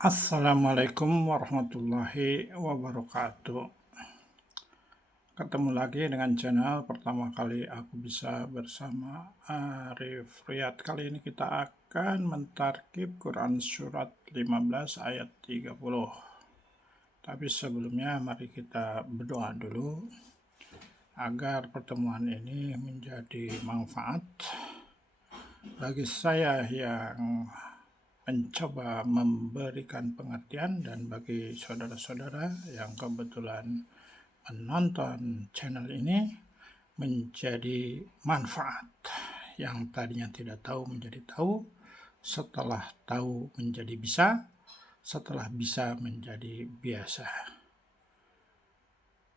Assalamualaikum warahmatullahi wabarakatuh. Ketemu lagi dengan channel pertama kali aku bisa bersama Arif Riyad. Kali ini kita akan mentarkib Quran surat 15 ayat 30. Tapi sebelumnya mari kita berdoa dulu agar pertemuan ini menjadi manfaat bagi saya yang mencoba memberikan pengertian dan bagi saudara-saudara yang kebetulan menonton channel ini menjadi manfaat, yang tadinya tidak tahu menjadi tahu, setelah tahu menjadi bisa, setelah bisa menjadi biasa.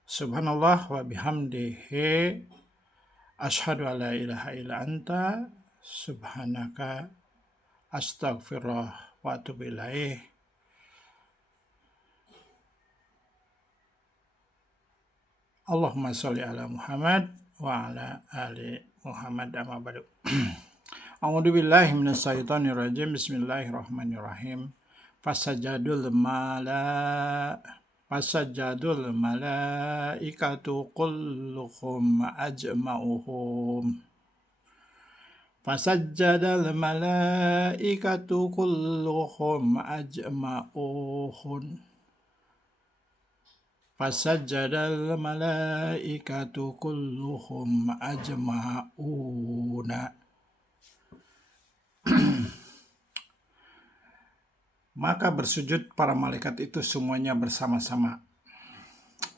Subhanallah wa bihamdihi asyhadu alla ilaha illa anta subhanaka astagfirullah wa atubu ilaih. Allahumma sholli ala Muhammad wa ala ali Muhammad amma ba'du. A'udzu billahi minasyaitonir rajim. Bismillahirrahmanirrahim. Fasajadul malaikatu kulluhum ajma'uhum. Fasajjadal malaikatu kulluhum ajma'uhum. Fasajjadal malaikatu kulluhum ajma'una. Maka bersujud para malaikat itu semuanya bersama-sama.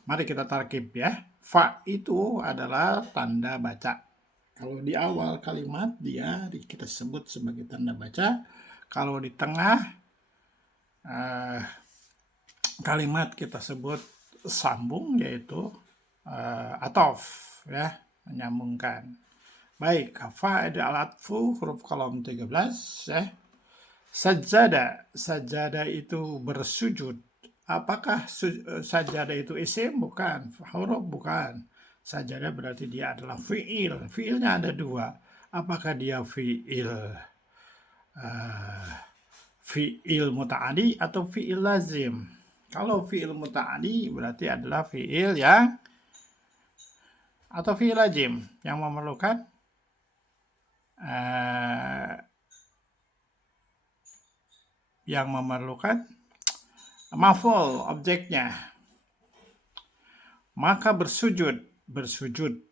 Mari kita tarkib ya. Fa itu adalah tanda baca. Kalau di awal kalimat dia kita sebut sebagai tanda baca. Kalau di tengah kalimat kita sebut sambung, yaitu atof ya, menyambungkan. Baik, fa ada alatfu huruf kolom 13 ya. Sajada itu bersujud. Apakah sajada itu isim? Bukan. Huruf? Bukan. Sajada berarti dia adalah fi'il. Fi'ilnya ada dua. Apakah dia fi'il muta'adi atau fi'il lazim? Kalau fi'il muta'adi berarti adalah fi'il yang atau fi'il lazim yang memerlukan maf'ul, objeknya. Maka bersujud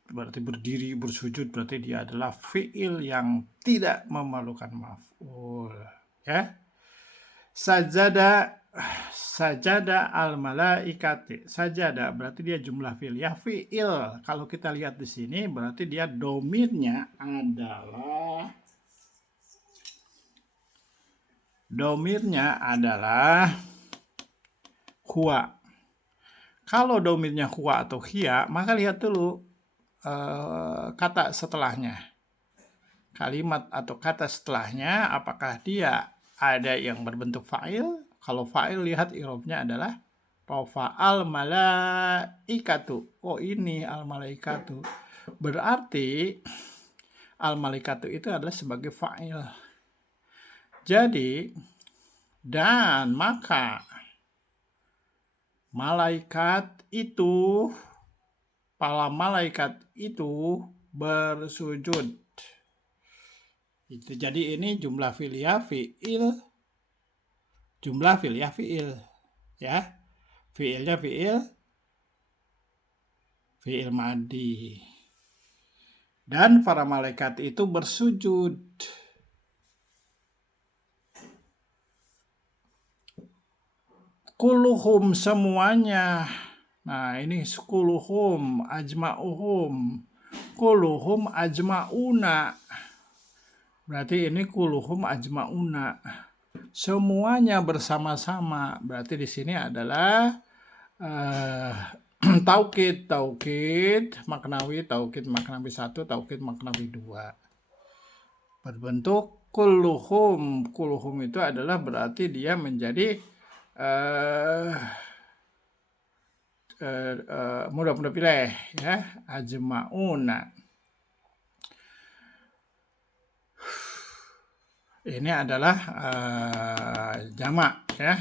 berarti berdiri, bersujud berarti dia adalah fi'il yang tidak memerlukan maf'ul ya. Sajada al malaikati. Sajada berarti dia jumlah fi'il ya, fi'il. Kalau kita lihat di sini berarti dia domirnya adalah huwa. Kalau domirnya huwa atau hiya, maka lihat dulu kata setelahnya. Kalimat atau kata setelahnya, apakah dia ada yang berbentuk fa'il? Kalau fa'il, lihat i'rabnya adalah rafa'al malaikatu. Oh, ini al malaikatu. Berarti al malaikatu itu adalah sebagai fa'il. Jadi, dan maka para malaikat itu bersujud. Itu jadi ini jumlah fi'il ya, fi'il. Jumlah fi'il ya, fi'il. Ya. Fi'ilnya fi'il madi. Dan para malaikat itu bersujud. Kulluhum semuanya. Nah, ini kulluhum ajma'uhum. Kulluhum ajma'una. Berarti ini kulluhum ajma'una. Semuanya bersama-sama. Berarti di sini adalah taukid maknawi, taukid maknawi 1, taukid maknawi 2. Berbentuk kulluhum. Kulluhum itu adalah berarti dia menjadi mudah-mudah pilih ya, ajma'una. Ini adalah jamak ya.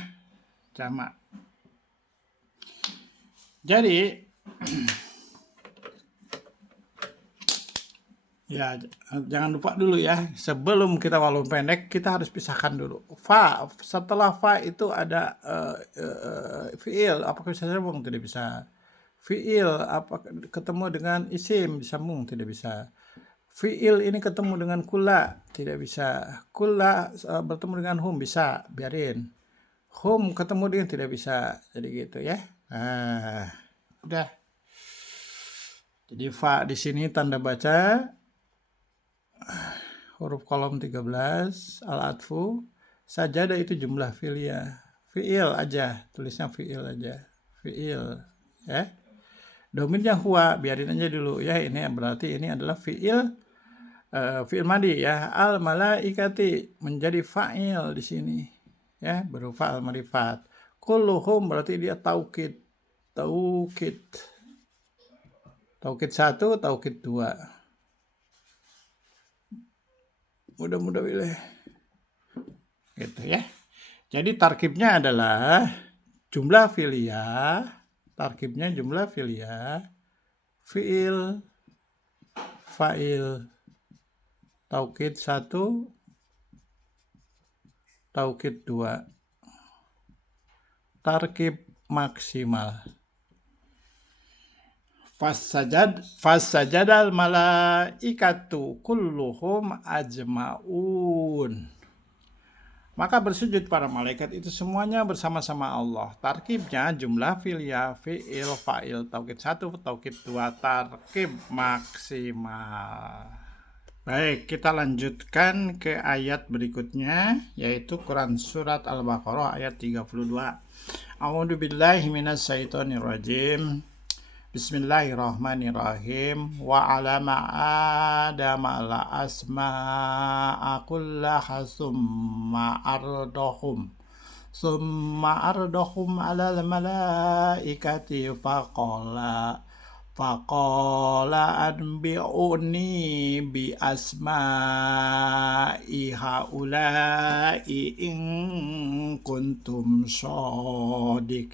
jamak. Jadi ya, jangan lupa dulu ya, sebelum kita walaupun pendek, kita harus pisahkan dulu. Fa, setelah fa itu ada fiil, apakah bisa sambung? Tidak bisa. Fiil, apa ketemu dengan isim, disambung? Tidak bisa. Fiil ini ketemu dengan kula, tidak bisa. Kula bertemu dengan hum, bisa, biarin. Hum ketemu dengan tidak bisa, jadi gitu ya. Nah, udah. Jadi fa di sini tanda baca huruf kolom 13, al-atfu, sajadah itu jumlah fi'liyah. Fi'il aja, tulisnya fi'il aja. Fi'il, ya. Domirnya huwa, biarin aja dulu ya. Ini berarti ini adalah fi'il fi'il madi ya. Al malaikati menjadi fa'il di sini. Ya, berupa al marifat. Kulluhum berarti dia taukid. Taukid. Taukid 1, taukid 2. Mudah-mudah wilayah gitu ya. Jadi tarkibnya adalah jumlah fi'liyah, tarkibnya jumlah fi'liyah, fi'il, fa'il, taukid 1, taukid 2, tarkib maksimal. Fasajadal malaikatu kulluhum ajmaun. Maka bersujud para malaikat itu semuanya bersama-sama Allah. Tarkibnya jumlah fi'liyah, fi'il, fa'il, taukid 1, taukid 2, tarkib maksimal. Baik, kita lanjutkan ke ayat berikutnya, yaitu Quran Surat Al-Baqarah ayat 32. A'udzubillahi minasyaitonirrajim. Bismillahirrahmanirrahim. Wa alama adama la asma'a kullaha summa ardahum alal malaikati faqala anbi'uni bi asma'i haula'i in kuntum shodiqin.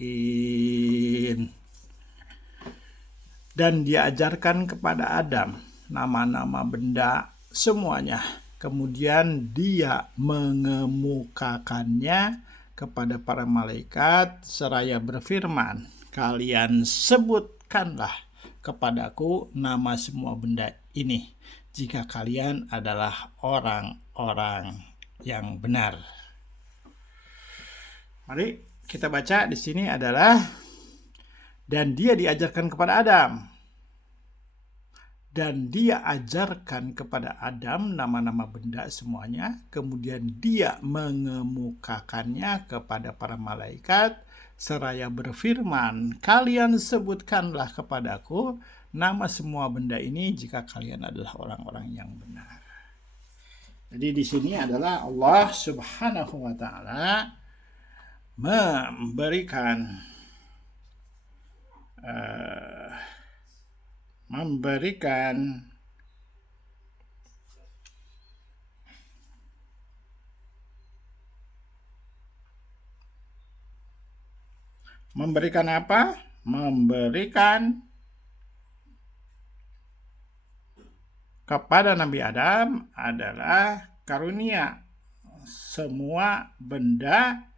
Dan diajarkan kepada Adam nama-nama benda semuanya. Kemudian dia mengemukakannya kepada para malaikat seraya berfirman, kalian sebutkanlah kepadaku nama semua benda ini jika kalian adalah orang-orang yang benar. Mari kita baca di sini adalah dan dia diajarkan kepada Adam. Dan dia ajarkan kepada Adam nama-nama benda semuanya. Kemudian dia mengemukakannya kepada para malaikat. Seraya berfirman, kalian sebutkanlah kepadaku nama semua benda ini jika kalian adalah orang-orang yang benar. Jadi di sini adalah Allah Subhanahu wa Ta'ala memberikan memberikan apa? Memberikan kepada Nabi Adam adalah karunia. Semua benda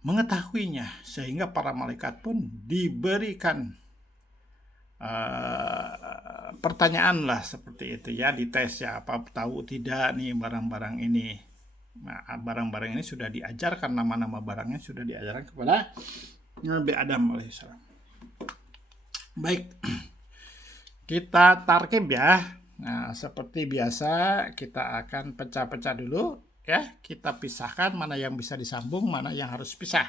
mengetahuinya, sehingga para malaikat pun diberikan pertanyaan lah seperti itu ya, dites ya, apa tahu tidak nih barang-barang ini. Nah, barang-barang ini sudah diajarkan, nama-nama barangnya sudah diajarkan kepada Nabi Adam alaihissalam. Baik, kita tarkib ya. Nah, seperti biasa kita akan pecah-pecah dulu ya. Kita pisahkan mana yang bisa disambung, mana yang harus pisah.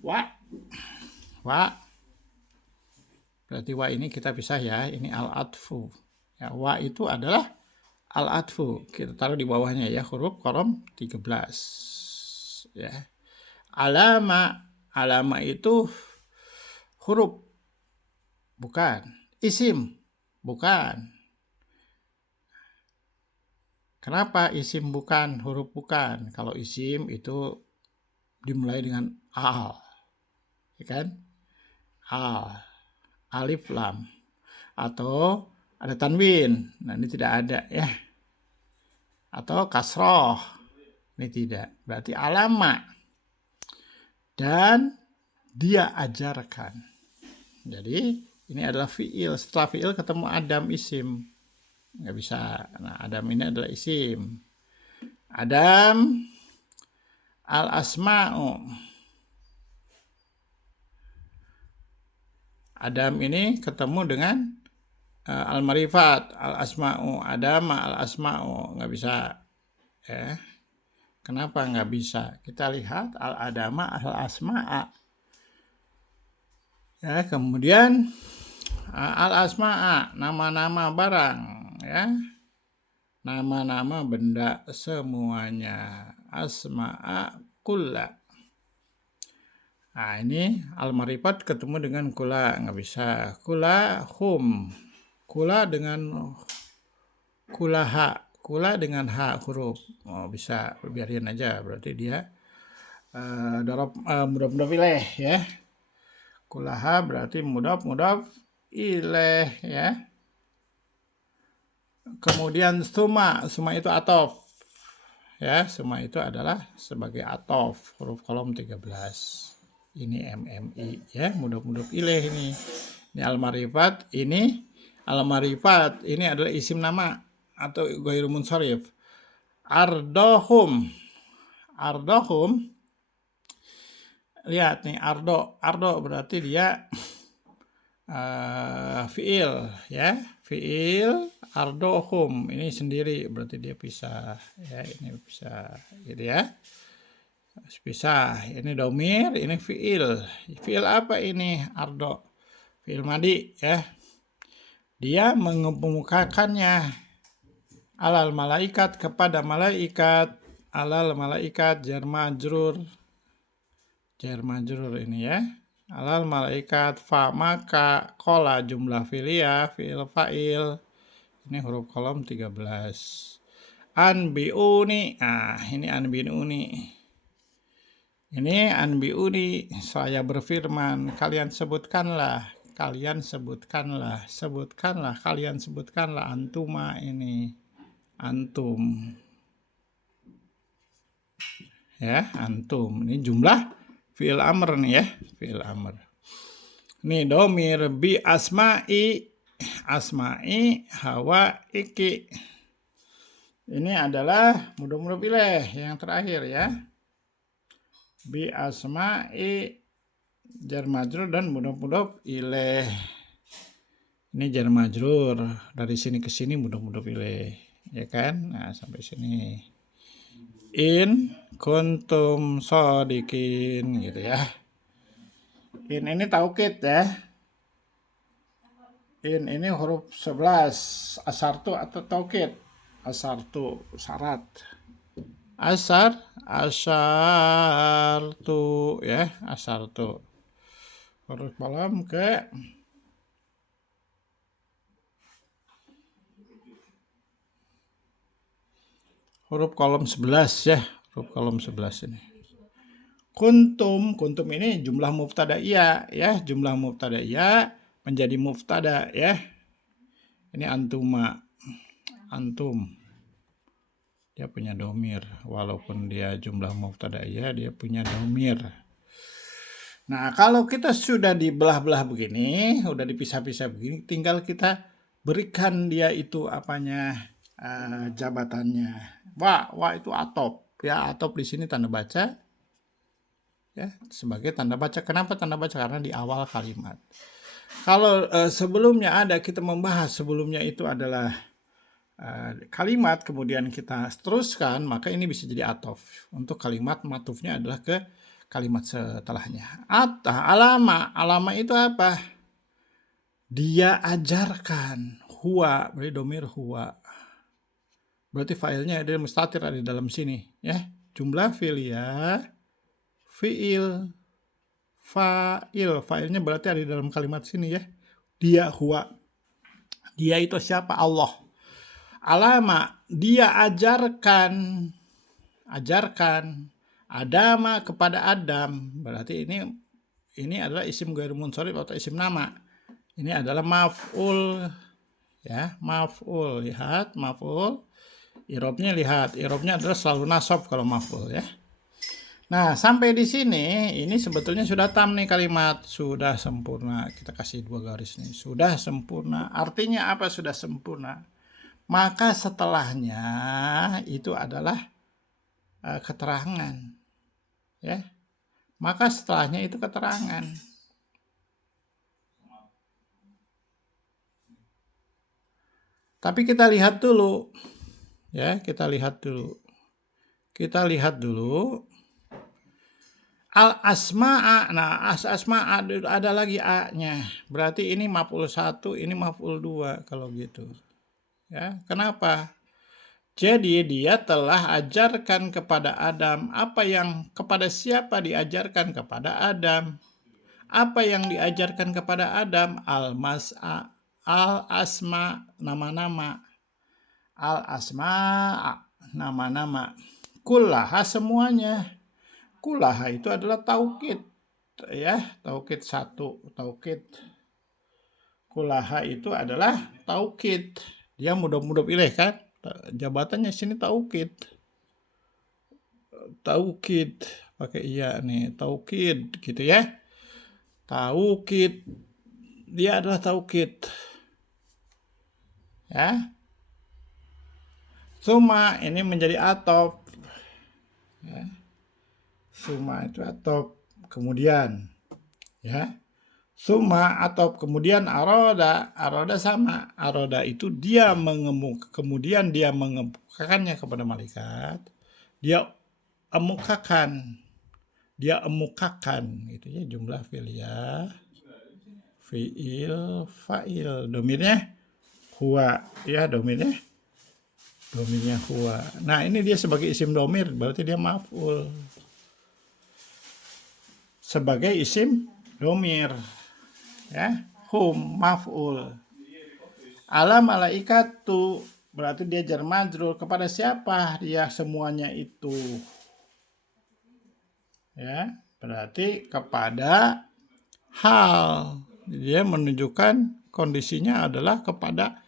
Wa berarti wa ini kita pisah ya. Ini al-atfu ya. Wa itu adalah al-atfu. Kita taruh di bawahnya ya, huruf kolom 13 ya. Alama itu huruf, bukan isim, bukan. Kenapa isim bukan, huruf bukan? Kalau isim itu dimulai dengan al, ya kan? Al, alif lam, atau ada tanwin. Nah, ini tidak ada ya. Atau kasroh, ini tidak. Berarti alama. Dan dia ajarkan. Jadi ini adalah fiil. Setelah fiil ketemu adam isim. Nggak bisa. Nah, adam ini adalah isim. Adam al-asma'u. Adam ini ketemu dengan al-marifat, al-asma'u. Adam al-asma'u. Nggak bisa. Ya. Kenapa nggak bisa? Kita lihat al-adama al-asma'a. Ya, kemudian al-asma'a, nama-nama barang, ya. Nama-nama benda semuanya. Asma'a kulla. Nah, ini al-marifat ketemu dengan kula, nggak bisa. Kula hum. Kula dengan kulaha. Kula dengan ha huruf. Oh, bisa, biarin aja. Berarti dia mudhaf ilaih ya. Kulaha berarti mudhaf ilaih ya. Kemudian suma itu atof. Ya, suma itu adalah sebagai atof, huruf kolom 13. Ini MMI ya, mudhaf ilaih ini. Ini al-marifat, ini al-marifat, ini adalah isim nama atau ghairu munsharif. Ardohum. Lihat nih, ardo berarti dia fiil ya, fiil ardohum ini sendiri berarti dia pisah ya, ini pisah gitu ya, pisah. Ini domir, ini fiil apa ini? Ardo, fiil madi ya, dia mengemukakannya alal malaikat, kepada malaikat, alal malaikat jar majrur ini ya, alal malaikat, fa maka, kola jumlah filia, fiil fa'il, ini huruf kolom 13. Anbiuni, nah ini anbiuni, ini anbiuni, saya berfirman, kalian sebutkanlah, kalian sebutkanlah, antuma ini, antum ya, antum ini jumlah fi'il amr nih ya, fi'il amr. Nih domir bi asma'i hawa iki. Ini adalah mudhaf ilaih yang terakhir ya. Bi asma'i jar majrur dan mudhaf ilaih. Ini jar majrur, dari sini ke sini mudhaf ilaih, ya kan? Nah, sampai sini. In kuntum shodiqin gitu ya. In ini taukid ya. In ini huruf 11, asartu atau taukid. Asartu syarat. Asartu ya, asartu. Huruf kolom ke huruf kolom 11 ya, huruf kolom 11 ini. Kuntum ini jumlah mubtadaiyah ya, jumlah mubtadaiyah menjadi mubtada ya. Ini antuma, antum. Dia punya domir, walaupun dia jumlah mubtadaiyah, dia punya domir. Nah, kalau kita sudah dibelah-belah begini, udah dipisah-pisah begini, tinggal kita berikan dia itu apanya, jabatannya. Wa itu atop ya, atop di sini tanda baca ya, sebagai tanda baca. Kenapa tanda baca? Karena di awal kalimat. Kalau sebelumnya ada, kita membahas sebelumnya itu adalah kalimat, kemudian kita teruskan, maka ini bisa jadi atof. Untuk kalimat matufnya adalah ke kalimat setelahnya. Alama itu apa? Dia ajarkan. Huwa, berarti domir huwa. Berarti failnya ada mustatir, ada di dalam sini ya. Jumlah filia, fiil, failnya berarti ada di dalam kalimat sini ya. Dia huwa. Dia itu siapa? Allah. Alama, dia ajarkan. Adama kepada Adam, berarti ini adalah isim ghairu munsharif atau isim nama. Ini adalah maf'ul, ya, maf'ul. Lihat maf'ul, i'rabnya lihat, i'rabnya adalah selalu nasab kalau maf'ul, ya. Nah, sampai di sini ini sebetulnya sudah tam nih kalimat, sudah sempurna. Kita kasih 2 garis nih, sudah sempurna. Artinya apa sudah sempurna? Maka setelahnya itu adalah keterangan, ya. Maka setelahnya itu keterangan. Tapi kita lihat dulu, ya, kita lihat dulu. Al-asma'a, nah asma'a ada lagi a-nya. Berarti ini maf'ul 1, ini maf'ul 2 kalau gitu. Ya, kenapa? Jadi dia telah ajarkan kepada Adam apa yang kepada siapa diajarkan kepada Adam. Apa yang diajarkan kepada Adam? Al-mas'a, al-asma, nama-nama. Al-asma, nama-nama. Kullaha semuanya. Kullaha itu adalah taukid, ya, taukid 1, taukid. Kullaha itu adalah taukid. Dia mudah-mudah pilih kan? Jabatannya sini taukid. Taukid pakai iya nih, taukid gitu ya. Taukid. Dia adalah taukid. Ya. Suma ini menjadi atof. Ya. Suma itu atof, kemudian, ya. Suma atau kemudian aroda sama. Aroda itu dia kemudian dia mengemukakannya kepada malaikat. Dia emukakan gitu ya, jumlah fi'liyah, fi'il, fa'il. Domirnya huwa, ya, domirnya huwa. Nah, ini dia sebagai isim domir, berarti dia maf'ul. Sebagai isim domir, ya, hum maf'ul. Ala malaikatu, berarti dia jar majrur. Kepada siapa dia semuanya itu? Ya, berarti kepada hal. Dia menunjukkan kondisinya adalah kepada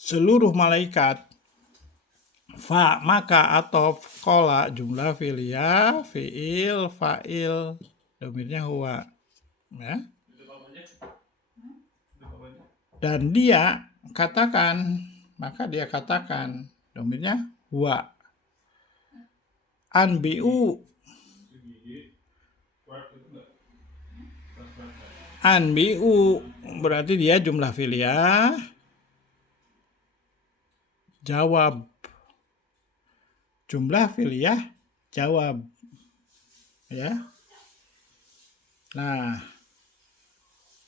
seluruh malaikat. Fa, maka, atau kola, jumlah fi'liyah, fi'il, fa'il, domirnya huwa, ya. Dan dia katakan, maka dia katakan, domirnya huwa. Anbi'u, berarti dia jumlah fi'liyah, jawab. Jumlah fi'liyah jawab, ya. Nah,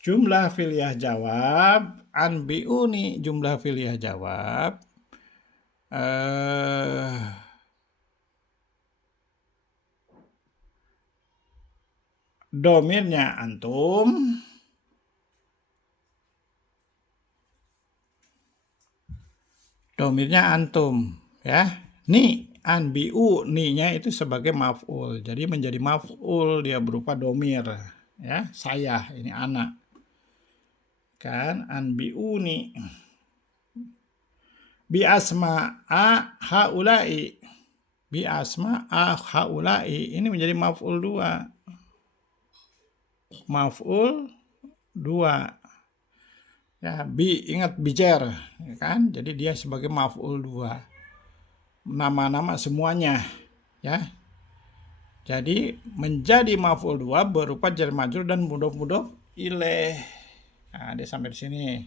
jumlah fi'liyah jawab, anbi'u nih jumlah fi'liyah jawab. Domirnya antum. Domirnya antum, ya. Ni, anbi'u, ni-nya itu sebagai maf'ul. Jadi menjadi maf'ul, dia berupa domir, ya. Saya, ini anak. Kan, anbi'u ni. Bi asma'a haula'i. Bi asma'a haula'i. Ini menjadi maf'ul 2. Maf'ul 2. Ya, ingat bijar, ya kan? Jadi dia sebagai maf'ul 2. Nama-nama semuanya, ya. Jadi menjadi maf'ul 2 berupa jar majrur dan mudhof ilaih. Nah, dia sampai di sini.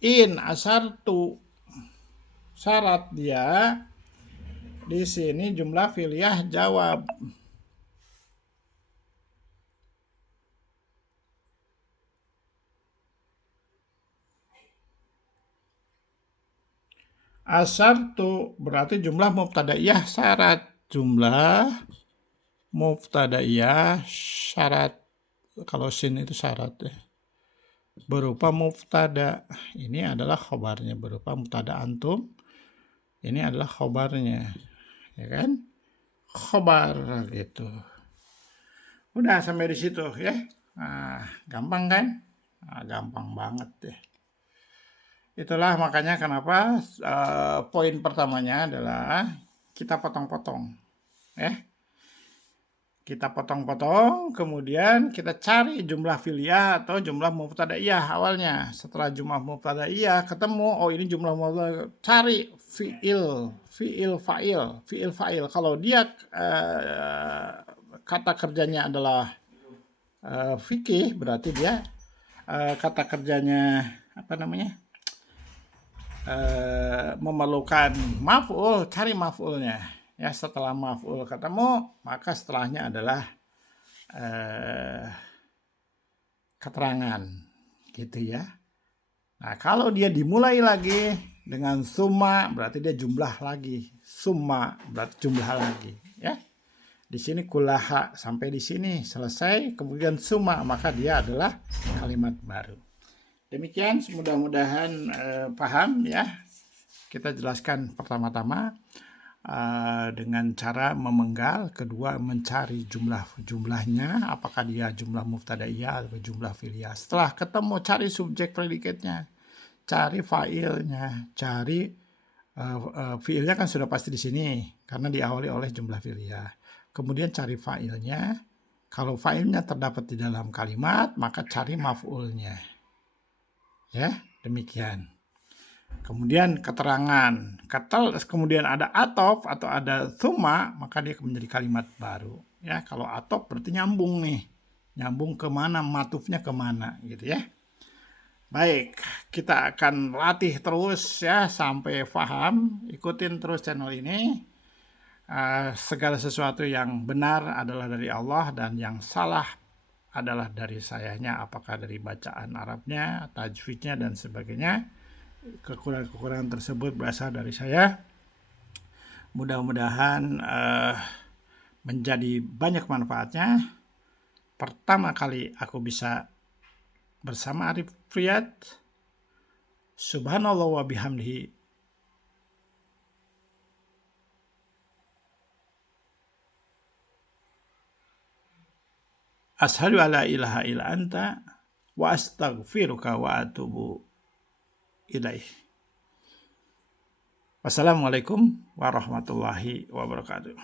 In asartu, syarat dia di sini jumlah fi'liyah jawab. Asartu berarti jumlah mubtadaiyah syarat. Jumlah mubtadaiyah syarat. Kalau sin itu syarat, ya. Berupa mubtada. Ini adalah khobarnya, berupa mubtada antum. Ini adalah khobarnya, ya kan? khobar gitu. Udah sampai di situ ya. Nah, gampang kan? Nah, gampang banget deh. Itulah makanya kenapa poin pertamanya adalah kita potong-potong ya. Kita potong-potong, kemudian kita cari jumlah fi'liyah atau jumlah mubtadaiyah awalnya. Setelah jumlah mubtadaiyah ketemu, oh ini jumlah mubtadaiyah, cari fi'il fa'il. Kalau dia kata kerjanya adalah fikih, berarti dia kata kerjanya apa namanya? Memerlukan maf'ul, cari maf'ulnya. Ya, setelah maf'ul ketemu, maka setelahnya adalah keterangan gitu ya. Nah, kalau dia dimulai lagi dengan summa, berarti dia jumlah lagi. Summa berarti jumlah lagi ya. Di sini kullaha sampai di sini selesai, kemudian summa, maka dia adalah kalimat baru. Demikian, mudah-mudahan paham ya. Kita jelaskan pertama-tama dengan cara memenggal, kedua mencari jumlahnya, apakah dia jumlah mubtadaiyah atau jumlah fi'liyah. Setelah ketemu, cari subjek predikatnya, cari fa'ilnya, cari fi'ilnya kan sudah pasti di sini karena diawali oleh jumlah fi'liyah. Kemudian cari fa'ilnya. Kalau fa'ilnya terdapat di dalam kalimat, maka cari maf'ulnya. Ya, demikian. Kemudian keterangan, kemudian ada atof atau ada thumma, maka dia menjadi kalimat baru. Ya, kalau atof berarti nyambung nih, nyambung kemana, matufnya kemana, gitu ya. Baik, kita akan latih terus ya sampai paham. Ikutin terus channel ini. Segala sesuatu yang benar adalah dari Allah dan yang salah adalah dari sayanya, apakah dari bacaan Arabnya, tajwidnya dan sebagainya. Kekurangan-kekurangan tersebut berasal dari saya. Mudah-mudahan menjadi banyak manfaatnya. Pertama kali aku bisa bersama Arif Riyad. Subhanallah wa bihamdihi. Asyhadu alla ilaha illa anta wa astaghfiruka wa atubu ilaih. Wassalamualaikum warahmatullahi wabarakatuh.